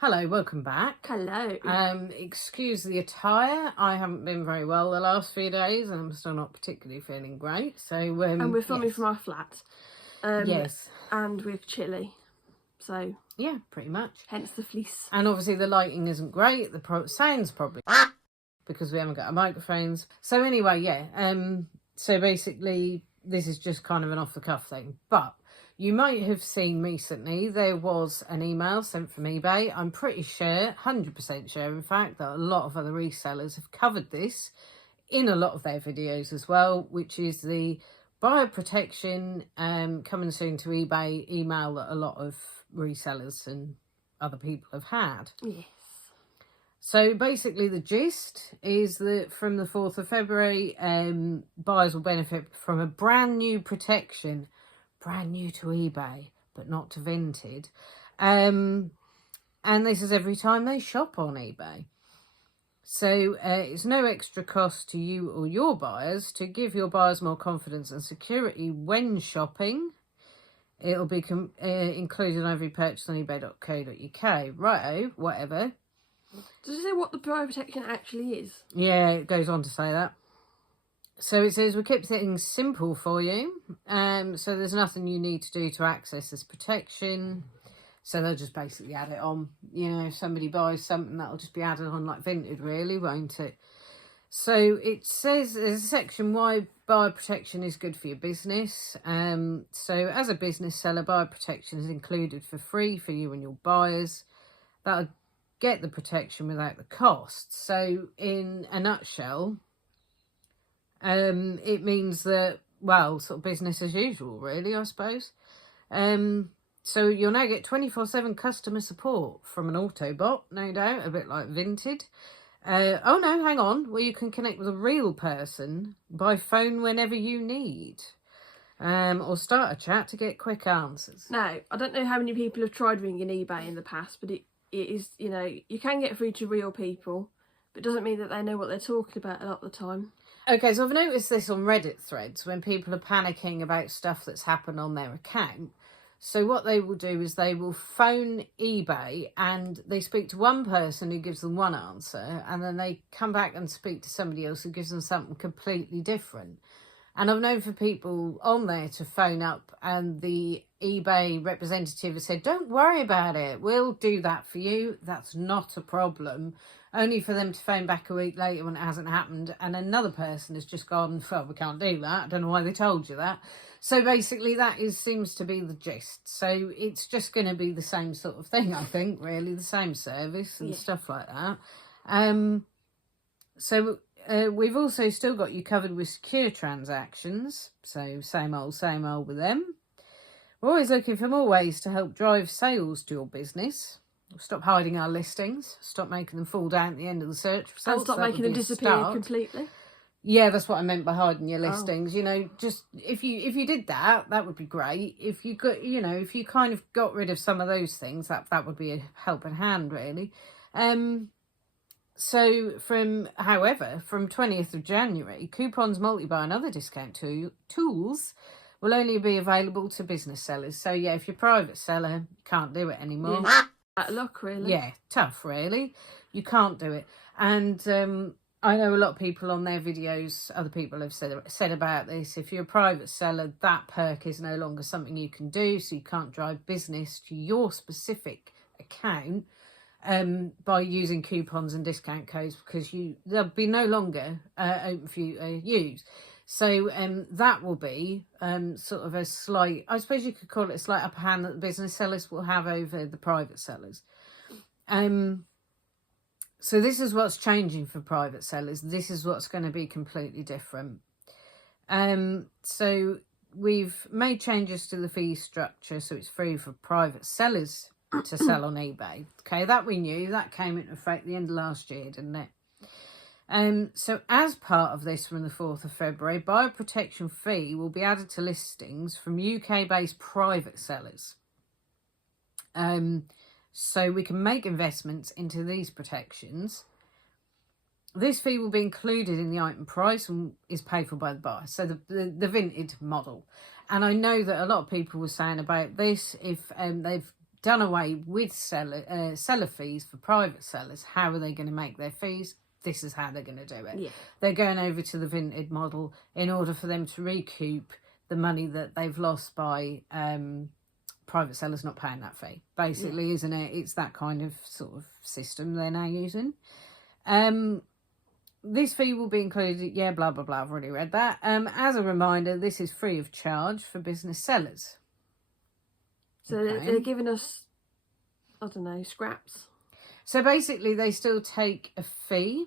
Hello, welcome back. Hello. Excuse the attire. I haven't been very well the last few days and I'm still not particularly feeling great. So, and we're filming yes. from our flat. Yes. And with chilly. So, yeah, pretty much. hence the fleece. And obviously the lighting isn't great. The sound's probably because we haven't got our microphones. So anyway, yeah. So basically this is just kind of an off the cuff thing. But you might have seen recently there was an email sent from eBay. I'm pretty sure, 100% sure in fact, that a lot of other resellers have covered this in a lot of their videos as well, which is the buyer protection coming soon to eBay email that a lot of resellers and other people have had. Yes. So basically the gist is that from the 4th of February, buyers will benefit from a brand new protection, brand new to eBay, but not to Vinted. And this is every time they shop on eBay. So it's no extra cost to you or your buyers to give your buyers more confidence and security when shopping. It'll be included on every purchase on ebay.co.uk. Righto, whatever. Does it say what the buyer protection actually is? Yeah, it goes on to say that. So it says, we keep things simple for you. So there's nothing you need to do to access this protection. So they'll just basically add it on. You know, if somebody buys something, that'll just be added on like Vinted, really, won't it? So it says there's a section why buyer protection is good for your business. So as a business seller, buyer protection is included for free for you and your buyers. That'll get the protection without the cost. So in a nutshell, it means that, well, sort of business as usual, really, I suppose. So you'll now get 24/7 customer support from an Autobot, no doubt, a bit like Vinted. Oh no, hang on, where you can connect with a real person by phone whenever you need. Or start a chat to get quick answers. Now, I don't know how many people have tried ringing eBay in the past, but it is, you know, you can get through to real people, but it doesn't mean that they know what they're talking about a lot of the time. Okay, so I've noticed this on Reddit threads when people are panicking about stuff that's happened on their account. So what they will do is they will phone eBay and they speak to one person who gives them one answer, and then they come back and speak to somebody else who gives them something completely different. And I've known for people on there to phone up and the eBay representative has said, don't worry about it, we'll do that for you. That's not a problem. Only for them to phone back a week later when it hasn't happened. And another person has just gone, well, we can't do that. I don't know why they told you that. So basically that seems to be the gist. So it's just going to be the same sort of thing, I think, really. The same service and stuff like that. We've also still got you covered with secure transactions. So same old with them. We're always looking for more ways to help drive sales to your business. Stop hiding our listings. Stop making them fall down at the end of the search results. And stop making them disappear completely. Yeah, that's what I meant by hiding your listings. You know, just if you did that, that would be great. If you got, you know, if you kind of got rid of some of those things, that would be a helping hand, really. So from 20th of January, coupons, multi-buy and other discount tools will only be available to business sellers. So yeah, if you're a private seller, you can't do it anymore. Yeah. Bad luck, really. Yeah, tough, really. You can't do it. And I know a lot of people on their videos, other people have said about this. If you're a private seller, that perk is no longer something you can do. So you can't drive business to your specific account by using coupons and discount codes, because they'll be no longer open for you to use. So that will be sort of a slight, I suppose you could call it a slight upper hand that the business sellers will have over the private sellers. So this is what's changing for private sellers. This is what's going to be completely different. So we've made changes to the fee structure so it's free for private sellers to sell on eBay. Okay, that we knew. That came into effect the end of last year, didn't it? So as part of this, from the 4th of February, buyer protection fee will be added to listings from UK-based private sellers. So we can make investments into these protections. This fee will be included in the item price and is paid for by the buyer. So the Vinted model. And I know that a lot of people were saying about this, if they've done away with seller fees for private sellers. How are they going to make their fees? This is how they're going to do it. Yeah. They're going over to the Vinted model in order for them to recoup the money that they've lost by private sellers not paying that fee. Basically, isn't it? It's that kind of sort of system they're now using. This fee will be included. Yeah, blah, blah, blah. I've already read that. As a reminder, this is free of charge for business sellers. So they're giving us, I don't know, scraps. So basically, they still take a fee.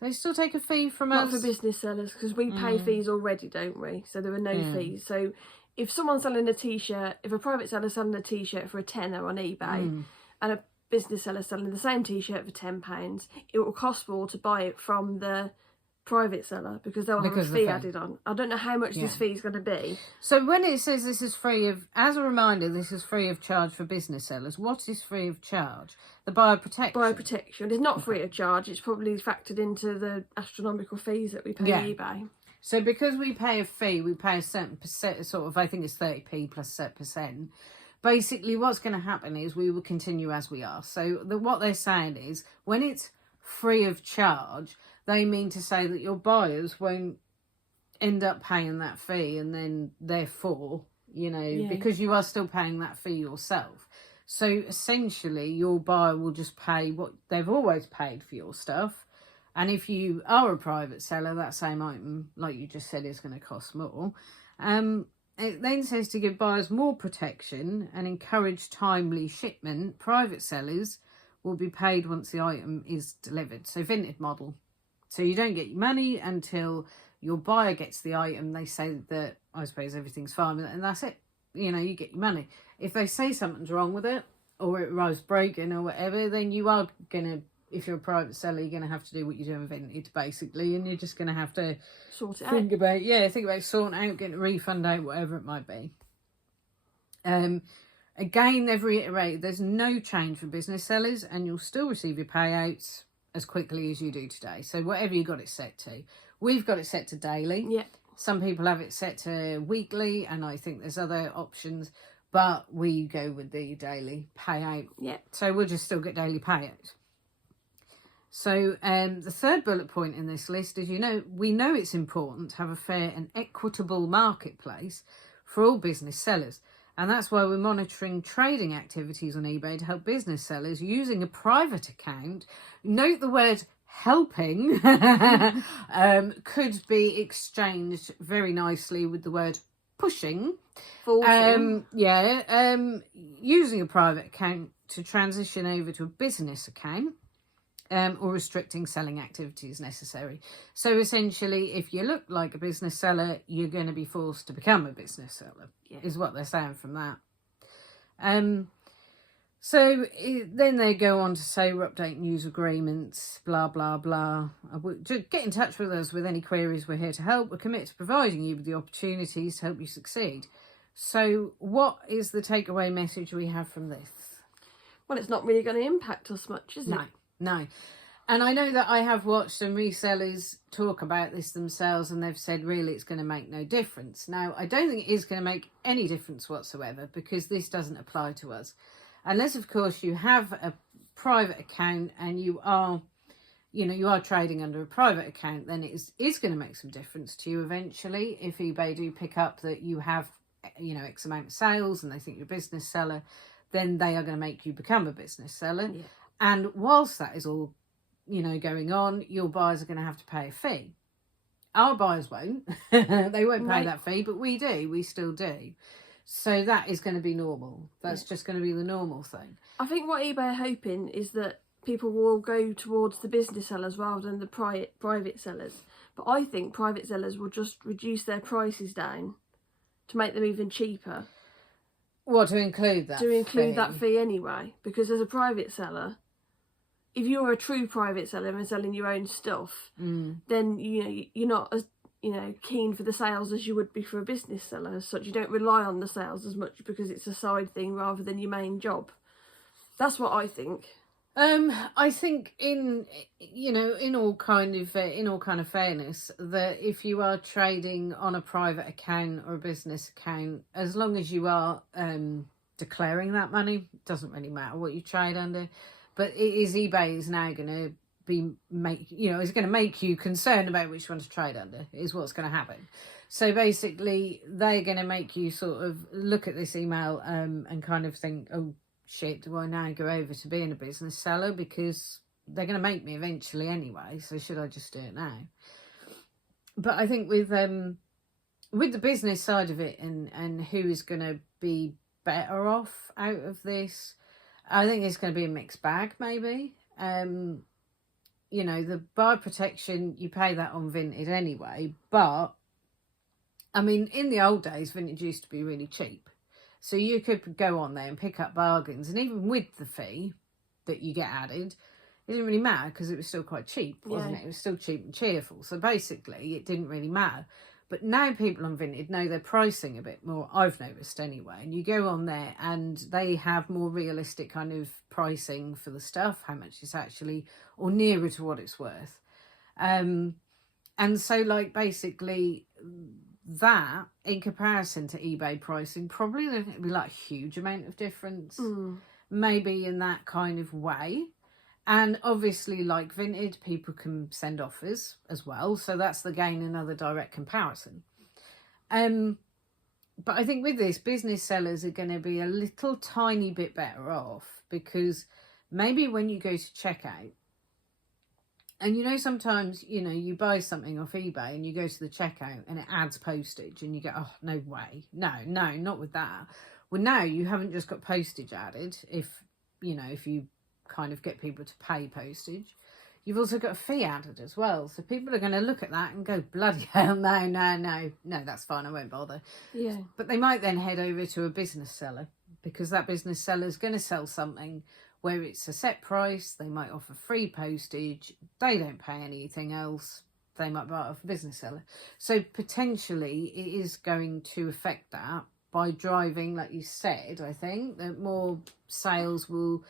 They still take a fee from us. Not for business sellers, because we pay fees already, don't we? So there are no fees. So if someone's selling a t-shirt, if a private seller's selling a t-shirt for a tenner on eBay, and a business seller selling the same t-shirt for £10, it will cost more to buy it from the private seller because they'll have a fee added on. I don't know how much this fee is going to be. So when it says this is free of, as a reminder, this is free of charge for business sellers. What is free of charge? The buyer protection. Buyer protection is not free of charge. It's probably factored into the astronomical fees that we pay eBay. So because we pay a fee, we pay a certain percent, sort of, I think it's 30p plus a certain percent. Basically, what's going to happen is we will continue as we are. So what they're saying is when it's free of charge, they mean to say that your buyers won't end up paying that fee, and then therefore, because you are still paying that fee yourself. So essentially, your buyer will just pay what they've always paid for your stuff. And if you are a private seller, that same item, like you just said, is going to cost more. It then says to give buyers more protection and encourage timely shipment. Private sellers will be paid once the item is delivered. So Vinted model. So you don't get your money until your buyer gets the item. They say that, I suppose, everything's fine with it, and that's it. You get your money. If they say something's wrong with it, or it arrives broken or whatever, then you are going to, if you're a private seller, you're going to have to do what you do in Vinted, basically, and you're just going to have to sort it think about sorting out, getting a refund out, whatever it might be. Again, they've reiterated there's no change for business sellers, and you'll still receive your payouts as quickly as you do today. So whatever you got it set to. We've got it set to daily. Yeah. Some people have it set to weekly, and I think there's other options, but we go with the daily payout. Yeah. So we'll just still get daily payouts. So the third bullet point in this list is, we know it's important to have a fair and equitable marketplace for all business sellers. And that's why we're monitoring trading activities on eBay to help business sellers using a private account. Note the word helping could be exchanged very nicely with the word pushing. Using a private account to transition over to a business account. Or restricting selling activities necessary. So essentially, if you look like a business seller, you're going to be forced to become a business seller, is what they're saying from that. Then they go on to say we're updating user agreements, blah, blah, blah. Get in touch with us with any queries. We're here to help. We're committed to providing you with the opportunities to help you succeed. So what is the takeaway message we have from this? Well, it's not really going to impact us much, is it? No. And I know that I have watched some resellers talk about this themselves, and they've said really it's going to make no difference. Now, I don't think it is going to make any difference whatsoever, because this doesn't apply to us. Unless, of course, you have a private account and you are trading under a private account, then it is going to make some difference to you eventually. If eBay do pick up that you have, X amount of sales and they think you're a business seller, then they are going to make you become a business seller. Yeah. And whilst that is all, going on, your buyers are going to have to pay a fee. Our buyers won't. They won't pay that fee, but we do. We still do. So that is going to be normal. That's just going to be the normal thing. I think what eBay are hoping is that people will go towards the business sellers rather than the private sellers. But I think private sellers will just reduce their prices down to make them even cheaper. What, to include that? To include that fee anyway. Because as a private seller, if you're a true private seller and selling your own stuff, then you're not as keen for the sales as you would be for a business seller. As such, you don't rely on the sales as much because it's a side thing rather than your main job. That's what I think. I think in all kind of fairness, that if you are trading on a private account or a business account, as long as you are declaring that money. It doesn't really matter what you trade under, but it is eBay is now going to be it's going to make you concerned about which one to trade under is what's going to happen. So basically they're going to make you sort of look at this email and kind of think, oh shit, do I now go over to being a business seller, because they're going to make me eventually anyway, so should I just do it now? But I think with the business side of it and who is going to be better off out of this, I think it's going to be a mixed bag maybe. The buyer protection, you pay that on Vinted anyway, but I mean, in the old days, Vinted used to be really cheap. So you could go on there and pick up bargains, and even with the fee that you get added, it didn't really matter because it was still quite cheap, wasn't it? It was still cheap and cheerful. So basically, it didn't really matter. But now people on Vinted know their pricing a bit more, I've noticed anyway. And you go on there and they have more realistic kind of pricing for the stuff, how much it's actually, or nearer to what it's worth. And so like basically that in comparison to eBay pricing, probably there's going to be like a huge amount of difference, maybe in that kind of way. And obviously, like Vinted, people can send offers as well. So that's again another direct comparison. But I think with this, business sellers are going to be a little tiny bit better off, because maybe when you go to checkout, and sometimes, you buy something off eBay and you go to the checkout and it adds postage and you go, oh, no way. No, not with that. Well, now you haven't just got postage added if you kind of get people to pay postage. You've also got a fee added as well. So people are going to look at that and go, bloody hell, no, that's fine, I won't bother. Yeah. But they might then head over to a business seller, because that business seller is going to sell something where it's a set price. They might offer free postage. They don't pay anything else. They might buy it off a business seller. So potentially it is going to affect that by driving, like you said, I think, that more sales will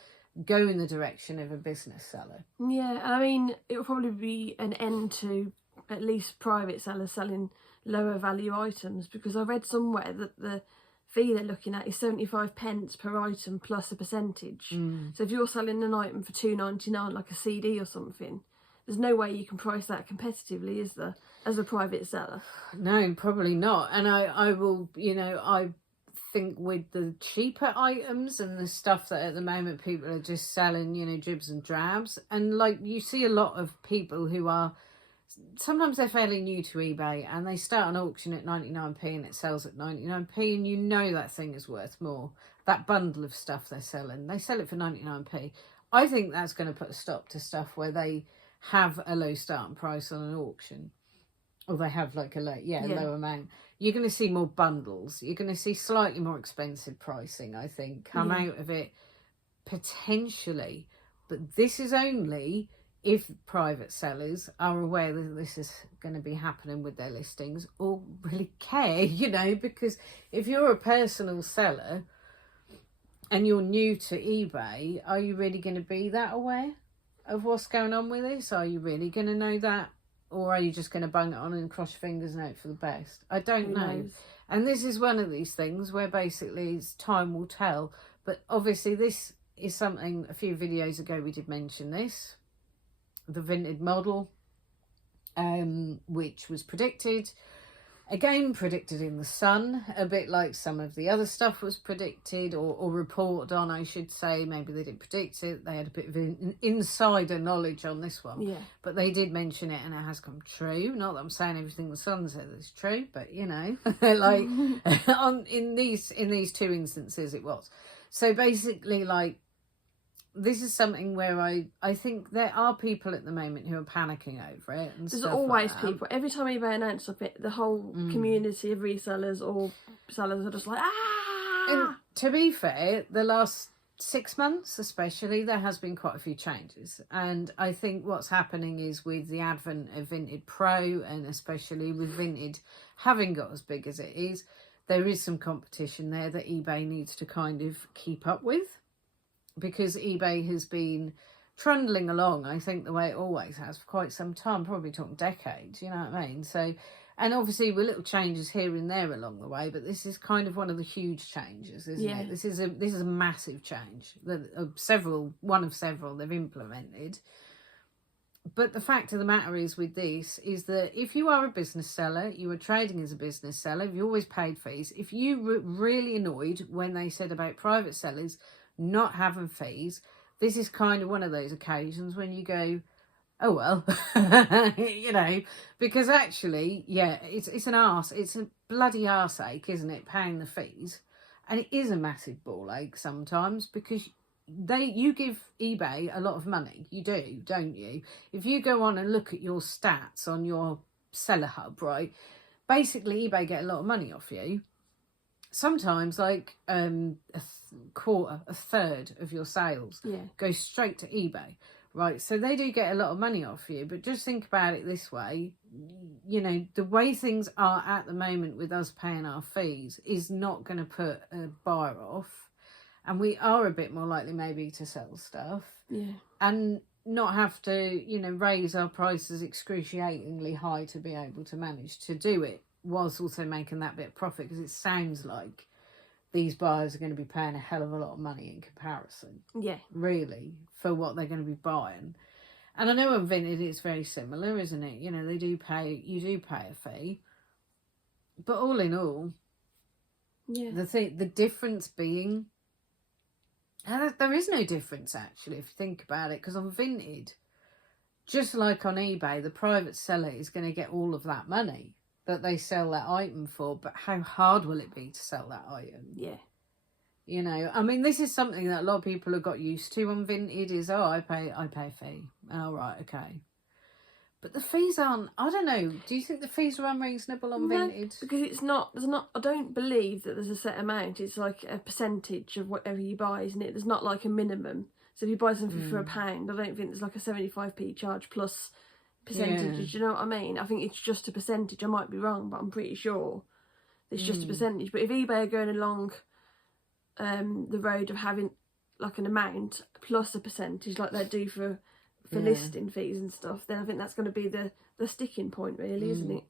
go in the direction of a business seller. Yeah, I mean, it will probably be an end to at least private sellers selling lower value items, because I read somewhere that the fee they're looking at is 75 pence per item plus a percentage. So if you're selling an item for £2.99, like a CD or something, there's no way you can price that competitively, is there, as a private seller? No, probably not. And I will, I think with the cheaper items and the stuff that at the moment people are just selling, dribs and drabs, and like you see a lot of people who are, sometimes they're fairly new to eBay and they start an auction at 99p and it sells at 99p, and that thing is worth more. That bundle of stuff they're selling, they sell it for 99p. I think that's going to put a stop to stuff where they have a low starting price on an auction, or they have like a low amount. You're going to see more bundles. You're going to see slightly more expensive pricing, I think, come out of it potentially. But this is only if private sellers are aware that this is going to be happening with their listings, or really care, because if you're a personal seller and you're new to eBay, are you really going to be that aware of what's going on with this? Are you really going to know that? Or are you just going to bung it on and cross your fingers and hope for the best? I don't know. And this is one of these things where basically time will tell. But obviously this is something, a few videos ago we did mention this. The Vinted model, which was predicted in the sun, a bit like some of the other stuff was predicted or reported on, I should say. Maybe they didn't predict it. They had a bit of insider knowledge on this one. Yeah. But they did mention it and it has come true. Not that I'm saying everything the sun says is true, but like in these two instances it was. So basically, like, this is something where I think there are people at the moment who are panicking over it. And there's always like people. Every time eBay announces something, the whole community of resellers or sellers are just like, ah! And to be fair, the last 6 months especially, there has been quite a few changes. And I think what's happening is with the advent of Vinted Pro, and especially with Vinted having got as big as it is, there is some competition there that eBay needs to kind of keep up with. Because eBay has been trundling along, I think, the way it always has for quite some time, probably talking decades, you know what I mean? So And obviously with little changes here and there along the way, but this is kind of one of the huge changes, isn't it? This is a massive change, one of several they've implemented. But the fact of the matter is with this is that if you are a business seller, you are trading as a business seller, you always paid fees. If you were really annoyed when they said about private sellers not having fees, this is kind of one of those occasions when you go, oh well, you know, because actually, yeah, it's an arse. It's a bloody arse ache, isn't it, paying the fees? And it is a massive ball ache sometimes because you give eBay a lot of money. You do, don't you? If you go on and look at your stats on your seller hub, right, basically eBay get a lot of money off you. Sometimes like a third of your sales go straight to eBay, right? So they do get a lot of money off you. But just think about it this way, you know, the way things are at the moment with us paying our fees is not going to put a buyer off. And we are a bit more likely maybe to sell stuff. Yeah. And not have to, you know, raise our prices excruciatingly high to be able to manage to do it, whilst also making that bit of profit, because it sounds like these buyers are going to be paying a hell of a lot of money in comparison. Yeah. Really, for what they're going to be buying. And I know on Vinted it's very similar, isn't it? You know, you do pay a fee. But all in all, the difference being, there is no difference actually if you think about it, because on Vinted, just like on eBay, the private seller is going to get all of that money that they sell that item for, but how hard will it be to sell that item? Yeah. You know, I mean, this is something that a lot of people have got used to on Vinted is, oh, I pay a fee. Oh, right, okay. But the fees aren't, I don't know, do you think the fees are unreasonable on Vinted? Because I don't believe that there's a set amount. It's like a percentage of whatever you buy, isn't it? There's not like a minimum. So if you buy something for £1, I don't think there's like a 75p charge plus percentage. Do you know what I mean? I think it's just a percentage. I might be wrong, but I'm pretty sure it's just a percentage. But if eBay are going along the road of having like an amount plus a percentage like they do for listing fees and stuff, then I think that's going to be the sticking point, really, isn't it?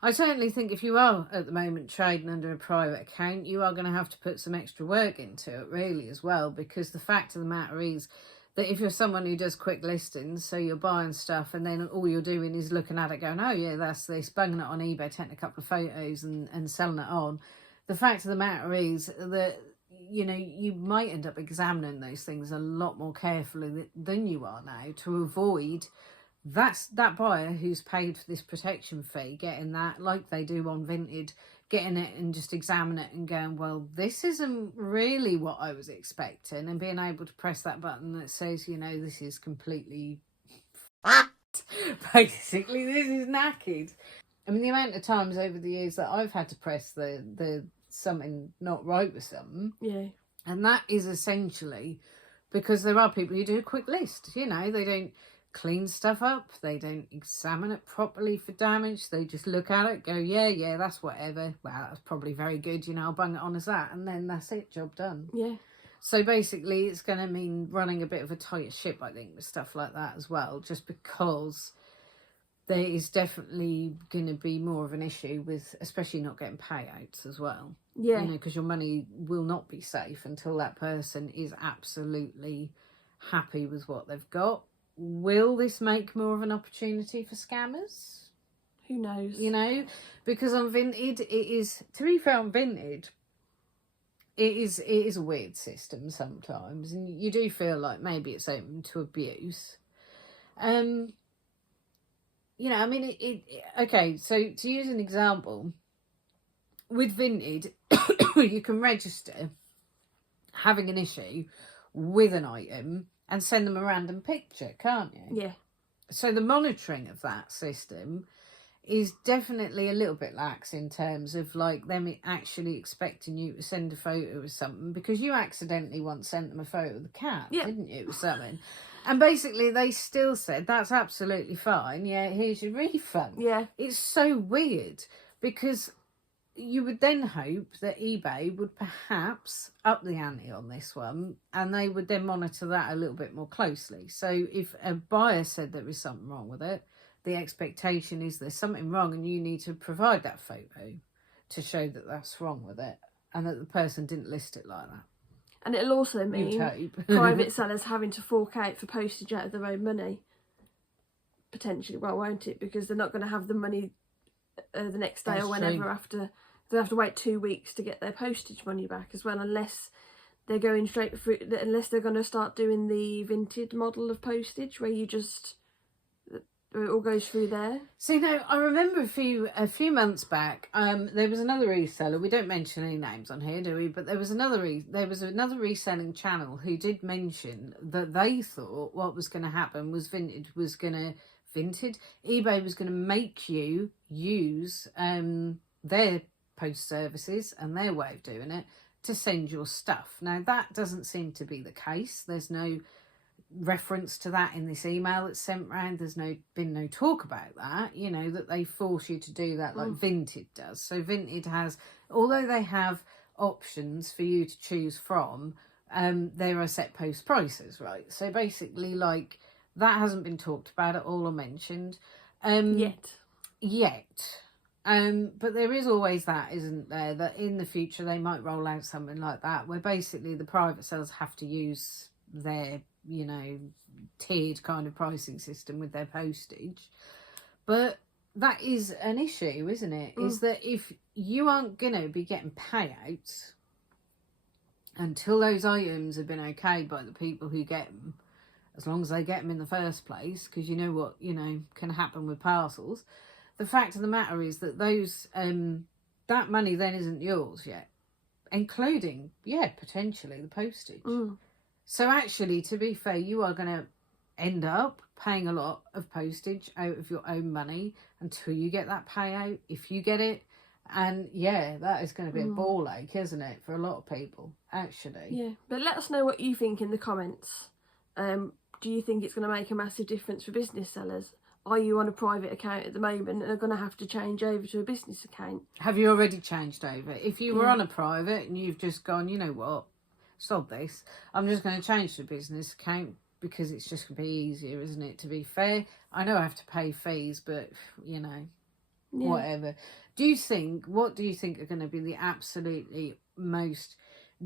I certainly think if you are at the moment trading under a private account, you are going to have to put some extra work into it, really, as well, because the fact of the matter is that if you're someone who does quick listings, so you're buying stuff and then all you're doing is looking at it going, oh yeah, that's this, banging it on eBay, taking a couple of photos and selling it on, the fact of the matter is that, you know, you might end up examining those things a lot more carefully than you are now to avoid that buyer who's paid for this protection fee getting that, like they do on Vinted, getting it and just examine it and going, well, this isn't really what I was expecting, and being able to press that button that says, you know, this is completely basically this is knackered. I mean, the amount of times over the years that I've had to press the something not right with something. Yeah. And that is essentially because there are people who do a quick list. You know, they don't clean stuff up. They don't examine it properly for damage. They just look at it, go, yeah, that's whatever. Well, that's probably very good. You know, I'll bung it on as that. And then that's it, job done. Yeah. So basically it's going to mean running a bit of a tighter ship, I think, with stuff like that as well, just because there is definitely going to be more of an issue with, especially not getting payouts as well. Yeah. You know, because your money will not be safe until that person is absolutely happy with what they've got. Will this make more of an opportunity for scammers? Who knows? You know, because on Vinted, it is, to be fair, on Vinted, it is a weird system sometimes, and you do feel like maybe it's open to abuse. You know, I mean, okay, so to use an example, with Vinted, you can register having an issue with an item and send them a random picture, can't you? Yeah. So the monitoring of that system is definitely a little bit lax in terms of like them actually expecting you to send a photo of something, because you accidentally once sent them a photo of the cat, didn't you, or something? And basically they still said, that's absolutely fine, yeah, here's your refund. Yeah. It's so weird, because you would then hope that eBay would perhaps up the ante on this one, and they would then monitor that a little bit more closely. So if a buyer said there was something wrong with it, the expectation is there's something wrong and you need to provide that photo to show that that's wrong with it and that the person didn't list it like that. And it'll also mean private sellers having to fork out for postage out of their own money. Potentially, well, won't it? Because they're not going to have the money the next day or whenever after. They'll have to wait 2 weeks to get their postage money back as well, unless they're going straight through, unless they're going to start doing the Vinted model of postage where you just, it all goes through there. See, now I remember a few months back, there was another reseller. We don't mention any names on here, do we? But there was another reselling channel who did mention that they thought what was going to happen was eBay was going to make you use their post services and their way of doing it to send your stuff. Now that doesn't seem to be the case. There's no reference to that in this email that's sent round. There's been no talk about that, you know, that they force you to do that like Vinted does. So Vinted has, although they have options for you to choose from, there are set post prices, right? So basically, like, that hasn't been talked about at all or mentioned yet. But there is always that, isn't there, that in the future they might roll out something like that where basically the private sellers have to use their, you know, tiered kind of pricing system with their postage. But that is an issue, isn't it? Is that if you aren't going to be getting payouts until those items have been okayed by the people who get them, as long as they get them in the first place, because you know what, you know, can happen with parcels. The fact of the matter is that those that money then isn't yours yet, including, potentially the postage. So actually, to be fair, you are going to end up paying a lot of postage out of your own money until you get that payout, if you get it. And that is going to be a ball ache, isn't it, for a lot of people, actually. Yeah, but let us know what you think in the comments. Do you think it's going to make a massive difference for business sellers? Are you on a private account at the moment and are going to have to change over to a business account? Have you already changed over? If you were on a private and you've just gone, you know what, sod this, I'm just going to change to a business account because it's just going to be easier, isn't it? To be fair, I know I have to pay fees, but, you know, whatever. What do you think are going to be the absolutely most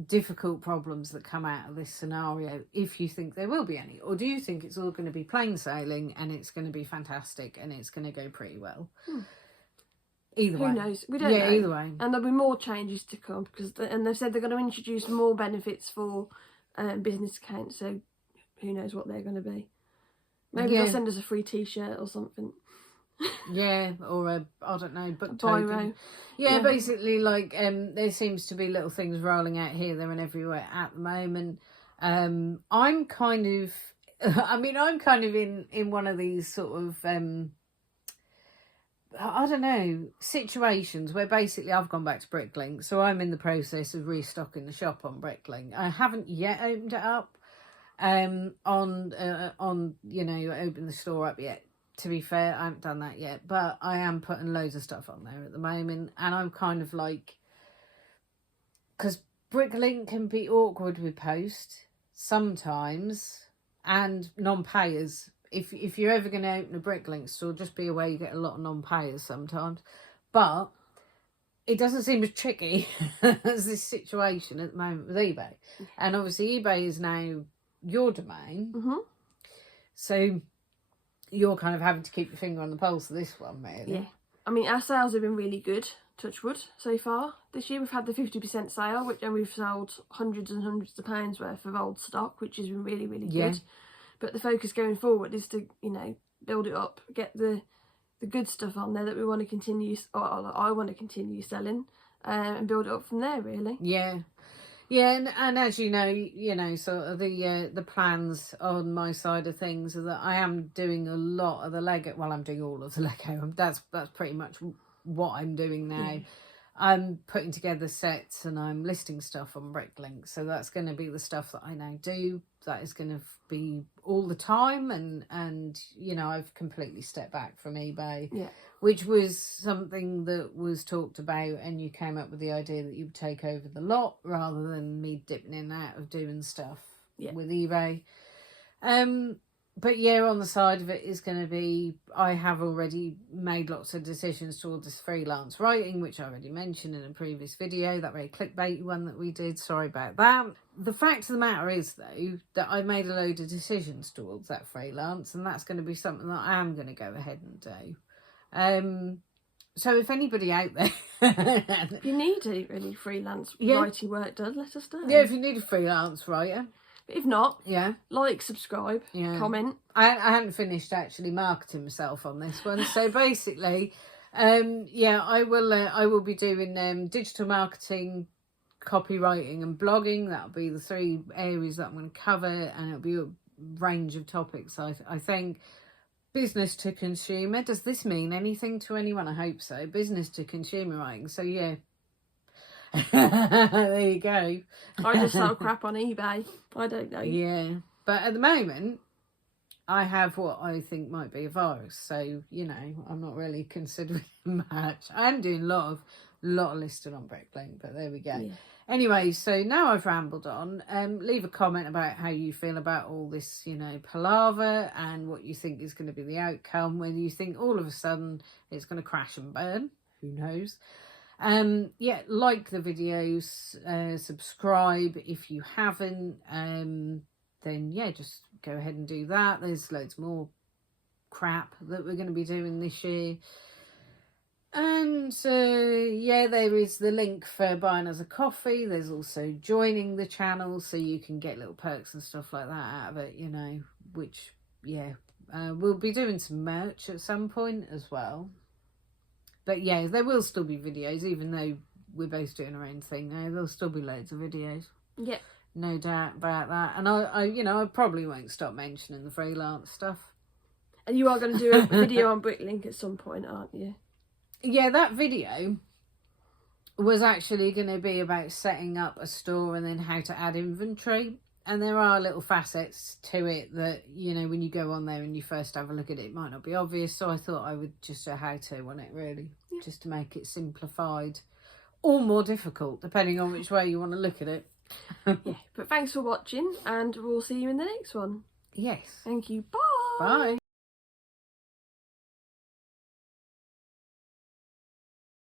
difficult problems that come out of this scenario, if you think there will be any? Or do you think it's all going to be plain sailing and it's going to be fantastic and it's going to go pretty well? Either way. Who knows? We don't know. Either way. And there'll be more changes to come because and they've said they're going to introduce more benefits for business accounts, so who knows what they're going to be. Maybe they'll send us a free t-shirt or something. Or I don't know, book token. Basically, like, there seems to be little things rolling out here, there and everywhere at the moment. I'm kind of in one of these sort of I don't know, situations where basically I've gone back to Bricklink, so I'm in the process of restocking the shop on Bricklink. I haven't yet opened it up open the store up yet. To be fair, I haven't done that yet, but I am putting loads of stuff on there at the moment, and I'm kind of like, because Bricklink can be awkward with post sometimes, and non-payers. If you're ever going to open a Bricklink store, just be aware you get a lot of non-payers sometimes, but it doesn't seem as tricky as this situation at the moment with eBay. And obviously eBay is now your domain, so you're kind of having to keep your finger on the pulse of this one, really. Yeah. I mean, our sales have been really good, touch wood, so far. This year we've had the 50% sale, and we've sold hundreds and hundreds of pounds worth of old stock, which has been really, really good. But the focus going forward is to, build it up, get the good stuff on there that we want to continue, or I want to continue selling, and build it up from there, really. Yeah. Yeah, and as you know, sort of the plans on my side of things are that I am doing a lot of the Lego. Well, I'm doing all of the Lego. That's pretty much what I'm doing now. Yeah. I'm putting together sets and I'm listing stuff on Bricklink. So that's going to be the stuff that I now do. That is going to be all the time. And I've completely stepped back from eBay. Yeah. Which was something that was talked about, and you came up with the idea that you would take over the lot rather than me dipping in and out of doing stuff with eBay. But yeah, on the side of it is going to be, I have already made lots of decisions towards this freelance writing, which I already mentioned in a previous video, that very clickbaity one that we did. Sorry about that. The fact of the matter is, though, that I made a load of decisions towards that freelance, and that's going to be something that I am going to go ahead and do. So if anybody out there... If you need any freelance writing work done, let us know. Yeah, if you need a freelance writer... If not, yeah, like, subscribe, comment. I hadn't finished actually marketing myself on this one, so basically, yeah, I will be doing digital marketing, copywriting, and blogging. That'll be the 3 areas that I'm going to cover, and it'll be a range of topics. I think business to consumer. Does this mean anything to anyone? I hope so. Business to consumer writing. So yeah. There you go. I just sell crap on eBay. I don't know. Yeah, but at the moment I have what I think might be a virus, so you know I'm not really considering much. I am doing a lot of listed on Bricklink, but there we go. Yeah. Anyway, so now I've rambled on. Leave a comment about how you feel about all this, you know, palaver, and what you think is going to be the outcome. Whether you think all of a sudden it's going to crash and burn, who knows. Yeah, like the videos, subscribe if you haven't, then yeah, just go ahead and do that. There's loads more crap that we're going to be doing this year. And yeah, there is the link for buying us a coffee. There's also joining the channel, so you can get little perks and stuff like that out of it, you know, which, yeah, we'll be doing some merch at some point as well. But yeah, there will still be videos, even though we're both doing our own thing now. There'll still be loads of videos. Yeah. No doubt about that. And I you know, I probably won't stop mentioning the freelance stuff. And you are going to do a video on Bricklink at some point, aren't you? Yeah, that video was actually going to be about setting up a store and then how to add inventory. And there are little facets to it that, you know, when you go on there and you first have a look at it, it might not be obvious. So I thought I would just do a how-to on it, really, just to make it simplified or more difficult, depending on which way you want to look at it. Yeah, but thanks for watching, and we'll see you in the next one. Yes. Thank you. Bye. Bye.